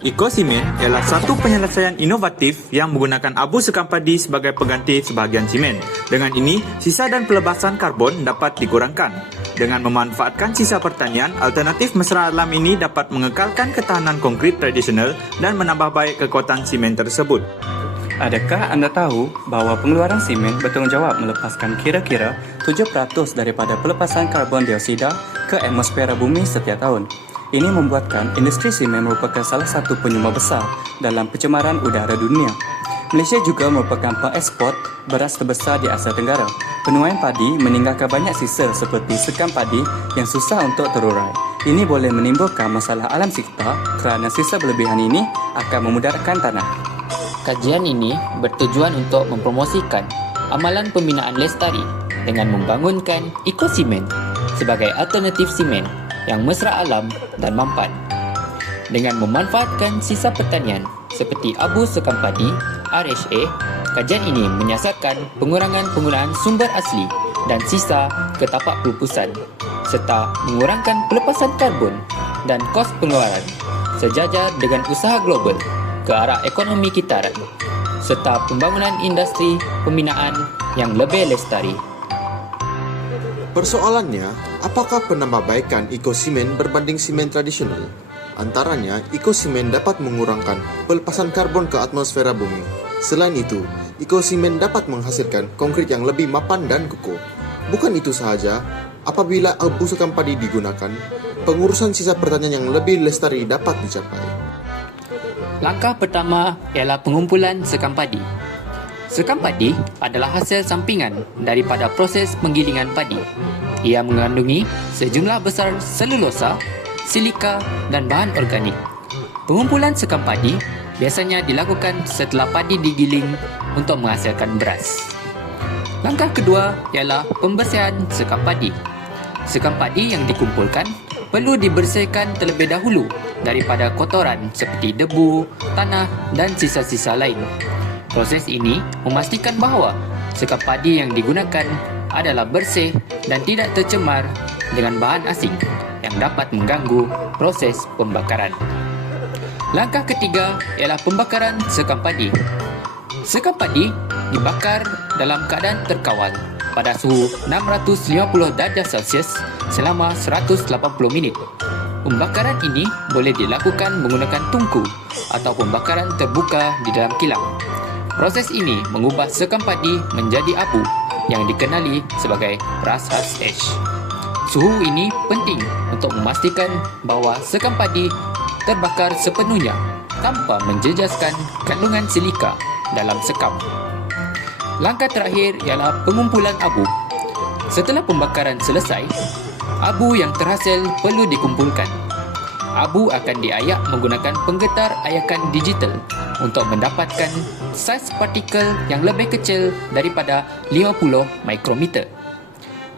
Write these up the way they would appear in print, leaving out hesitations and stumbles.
Eco-Simen ialah satu penyelesaian inovatif yang menggunakan abu sekam padi sebagai pengganti sebahagian simen. Dengan ini, sisa dan pelepasan karbon dapat dikurangkan. Dengan memanfaatkan sisa pertanian, alternatif mesra alam ini dapat mengekalkan ketahanan konkrit tradisional dan menambah baik kekuatan simen tersebut. Adakah anda tahu bahawa pengeluaran simen bertanggungjawab melepaskan kira-kira 7% daripada pelepasan karbon dioksida ke atmosfera bumi setiap tahun? Ini membuatkan industri simen merupakan salah satu penyumbang besar dalam pencemaran udara dunia. Malaysia juga merupakan pengeksport beras terbesar di Asia Tenggara. Penuaian padi meninggalkan banyak sisa seperti sekam padi yang susah untuk terurai. Ini boleh menimbulkan masalah alam sekitar kerana sisa berlebihan ini akan memudaratkan tanah. Kajian ini bertujuan untuk mempromosikan amalan pembinaan lestari dengan membangunkan Eco-Simen sebagai alternatif simen yang mesra alam dan mampan. Dengan memanfaatkan sisa pertanian seperti abu sekam padi, RHA, kajian ini menyasarkan pengurangan penggunaan sumber asli dan sisa ke tapak pelupusan serta mengurangkan pelepasan karbon dan kos pengeluaran sejajar dengan usaha global ke arah ekonomi kitaran serta pembangunan industri pembinaan yang lebih lestari. Persoalannya, apakah penambahbaikan Eco-Simen berbanding simen tradisional? Antaranya, Eco-Simen dapat mengurangkan pelepasan karbon ke atmosfera bumi. Selain itu, Eco-Simen dapat menghasilkan konkrit yang lebih mapan dan kukuh. Bukan itu sahaja, apabila abu sekam padi digunakan, pengurusan sisa pertanian yang lebih lestari dapat dicapai. Langkah pertama ialah pengumpulan sekam padi. Sekam padi adalah hasil sampingan daripada proses penggilingan padi. Ia mengandungi sejumlah besar selulosa, silika dan bahan organik. Pengumpulan sekam padi biasanya dilakukan setelah padi digiling untuk menghasilkan beras. Langkah kedua ialah pembersihan sekam padi. Sekam padi yang dikumpulkan perlu dibersihkan terlebih dahulu daripada kotoran seperti debu, tanah dan sisa-sisa lain. Proses ini memastikan bahawa sekam padi yang digunakan adalah bersih dan tidak tercemar dengan bahan asing yang dapat mengganggu proses pembakaran. Langkah ketiga ialah pembakaran sekam padi. Sekam padi dibakar dalam keadaan terkawal pada suhu 650 darjah Celsius selama 180 minit. Pembakaran ini boleh dilakukan menggunakan tungku atau pembakaran terbuka di dalam kilang. Proses ini mengubah sekam padi menjadi abu yang dikenali sebagai rust ash. Suhu ini penting untuk memastikan bahawa sekam padi terbakar sepenuhnya tanpa menjejaskan kandungan silika dalam sekam. Langkah terakhir ialah pengumpulan abu. Setelah pembakaran selesai, abu yang terhasil perlu dikumpulkan. Abu akan diayak menggunakan penggetar ayakan digital untuk mendapatkan saiz partikel yang lebih kecil daripada 50 mikrometer.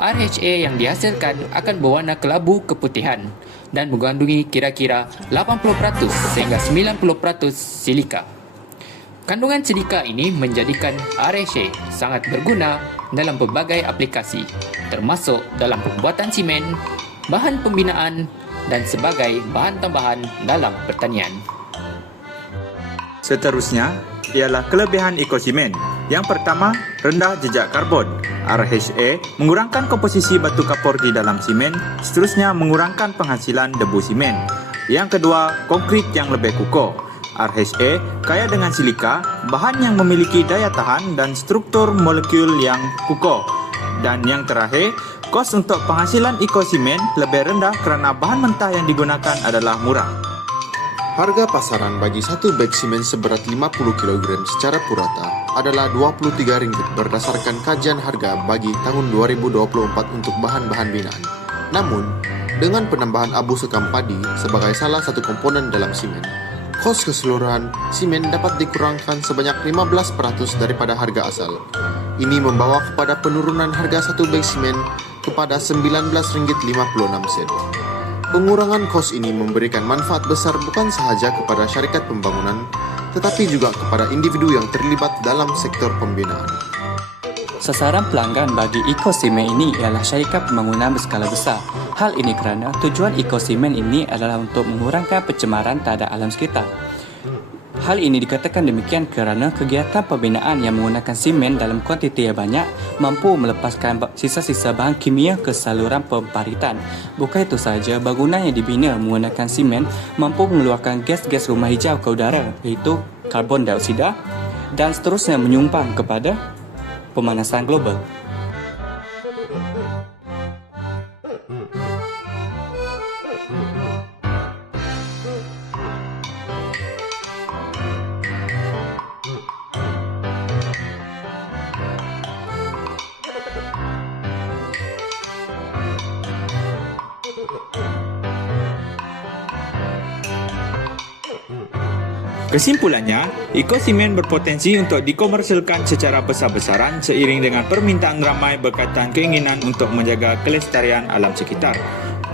RHA yang dihasilkan akan berwarna kelabu keputihan dan mengandungi kira-kira 80% sehingga 90% silika. Kandungan silika ini menjadikan RHA sangat berguna dalam pelbagai aplikasi, termasuk dalam pembuatan simen, bahan pembinaan dan sebagai bahan tambahan dalam pertanian. Seterusnya ialah kelebihan Eco-Simen. Yang pertama, rendah jejak karbon. RHA mengurangkan komposisi batu kapur di dalam simen, seterusnya mengurangkan penghasilan debu simen. Yang kedua, konkrit yang lebih kukuh. RHA kaya dengan silika, bahan yang memiliki daya tahan dan struktur molekul yang kukuh. Dan yang terakhir, kos untuk penghasilan Eco-Simen lebih rendah kerana bahan mentah yang digunakan adalah murah. Harga pasaran bagi satu beg simen seberat 50 kg secara purata adalah RM23 berdasarkan kajian harga bagi tahun 2024 untuk bahan-bahan binaan. Namun, dengan penambahan abu sekam padi sebagai salah satu komponen dalam simen, kos keseluruhan simen dapat dikurangkan sebanyak 15% daripada harga asal. Ini membawa kepada penurunan harga satu beg simen kepada RM19.56. Pengurangan kos ini memberikan manfaat besar bukan sahaja kepada syarikat pembangunan, tetapi juga kepada individu yang terlibat dalam sektor pembinaan. Sasaran pelanggan bagi Eco-Simen ini ialah syarikat pembangunan berskala besar. Hal ini kerana tujuan Eco-Simen ini adalah untuk mengurangkan pencemaran terhadap alam sekitar. Hal ini dikatakan demikian kerana kegiatan pembinaan yang menggunakan simen dalam kuantiti yang banyak mampu melepaskan sisa-sisa bahan kimia ke saluran pemparitan. Bukan itu sahaja, bangunan yang dibina menggunakan simen mampu mengeluarkan gas-gas rumah hijau ke udara, iaitu karbon dioksida, dan seterusnya menyumbang kepada pemanasan global. Kesimpulannya, ekosimen berpotensi untuk dikomersialkan secara besar-besaran seiring dengan permintaan ramai berkaitan keinginan untuk menjaga kelestarian alam sekitar.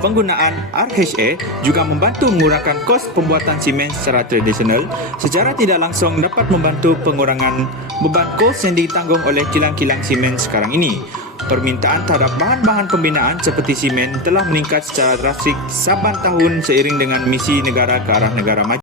Penggunaan RHA juga membantu mengurangkan kos pembuatan simen secara tradisional, secara tidak langsung dapat membantu pengurangan beban kos yang ditanggung oleh kilang-kilang simen sekarang ini. Permintaan terhadap bahan-bahan pembinaan seperti simen telah meningkat secara drastik saban tahun seiring dengan misi negara ke arah negara maju.